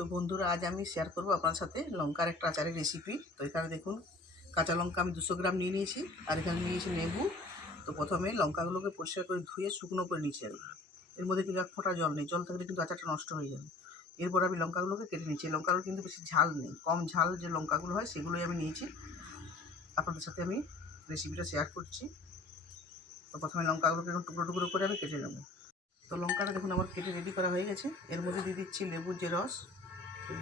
তো বন্ধুরা, আজ আমি শেয়ার করব আপনার সাথে লঙ্কার একটা আচারের রেসিপি। তো এখানে দেখুন, কাঁচা লঙ্কা আমি 200 গ্রাম নিয়ে নিয়েছি, আর এখানে নিয়েছি লেবু। তো প্রথমে লঙ্কাগুলোকে পরিষ্কার করে ধুয়ে শুকনো করে নিয়েছি। আর এর মধ্যে কিন্তু এক ফোঁটা জল নেই, জল থাকলে কিন্তু আচারটা নষ্ট হয়ে যাবে। এরপর আমি লঙ্কাগুলোকে কেটে নিচ্ছি। লঙ্কাগুলো কিন্তু বেশি ঝাল নেই, কম ঝাল যে লঙ্কাগুলো হয় সেগুলোই আমি নিয়েছি। আপনাদের সাথে আমি রেসিপিটা শেয়ার করছি। তো প্রথমে লঙ্কাগুলোকে একটু টুকরো টুকরো করে আমি কেটে নেবো। তো লঙ্কাটা দেখুন আমার কেটে রেডি করা হয়ে গেছে। এর মধ্যে দিয়ে দিচ্ছি লেবুর যে রস,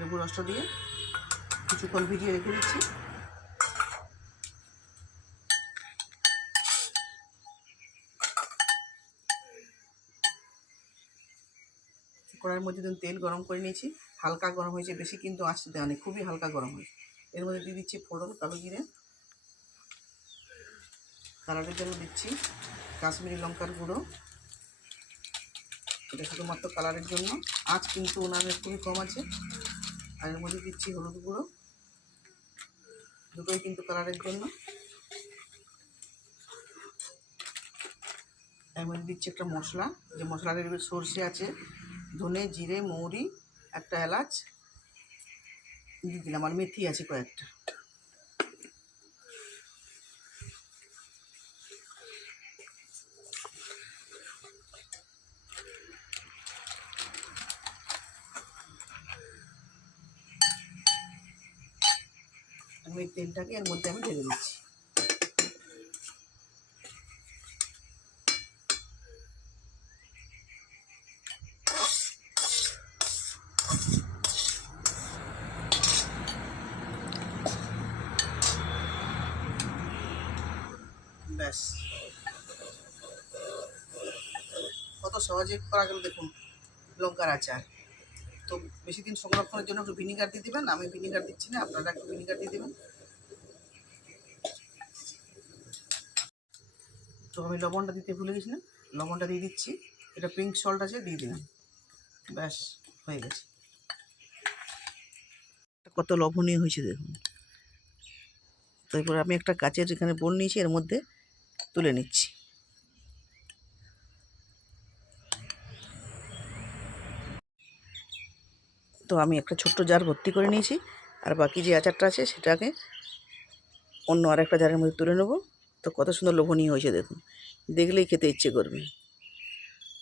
লেবুর রসটা দিয়ে কিছুক্ষণ ভিজিয়ে রেখে দিচ্ছি। কড়াইয়ের মধ্যে তেল গরম করে নিয়েছি, হালকা গরম হয়েছে, বেশি কিন্তু আঁচ দেওয়া নেই, খুবই হালকা গরম হয়েছে। এর মধ্যে দিয়ে দিচ্ছি ফোড়ন, কালো জিরে, কালারের জন্য দিচ্ছি কাশ্মীরি লঙ্কার গুঁড়ো, এটা শুধুমাত্র কালারের জন্য, আঁচ কিন্তু ওনাদের খুবই কম আছে। আর এর মধ্যে দিচ্ছি হলুদ গুঁড়ো, দুটোই কিন্তু কালারের জন্য। এর মধ্যে দিচ্ছি একটা মশলা, যে মশলার এর সর্ষে আছে, ধনে, জিরে, মৌরি, একটা এলাচ দিয়ে দিলাম, আর মেথি আছে কয়েকটা। আমি এই তেলটাকে এর মধ্যে আমি ঢেলে দিচ্ছি। ব্যাস, কত সহজে করা গেল দেখুন লঙ্কার আচার। তো বেশি দিন সংরক্ষণের জন্য একটু ভিনিগার দিয়ে দেবেন, আমি ভিনিগার দিচ্ছি না, আপনারা একটু ভিনিগার দিয়ে দেবেন। তো আমি লবণটা দিতে ভুলে গেছিলাম, লবণটা দিয়ে দিচ্ছি, এটা পিঙ্ক সল্ট আছে, দিয়ে দিলাম। ব্যাস, হয়ে গেছে। কত লবণীয় হয়েছে দেখুন। তারপর আমি একটা কাচের যেখানে বোল নিয়েছি, এর মধ্যে তুলে নিচ্ছি। তো আমি একটা ছোট্ট জার ভর্তি করে নিয়েছি, আর বাকি যে আচারটা আছে সেটাকে অন্য আর একটা জারের মধ্যে তুলে নেবো। তো কত সুন্দর লোভনীয় হয়েছে দেখুন, দেখলেই খেতে ইচ্ছে করবে।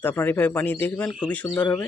তো আপনারা এভাবে বানিয়ে দেখবেন, খুবই সুন্দর হবে।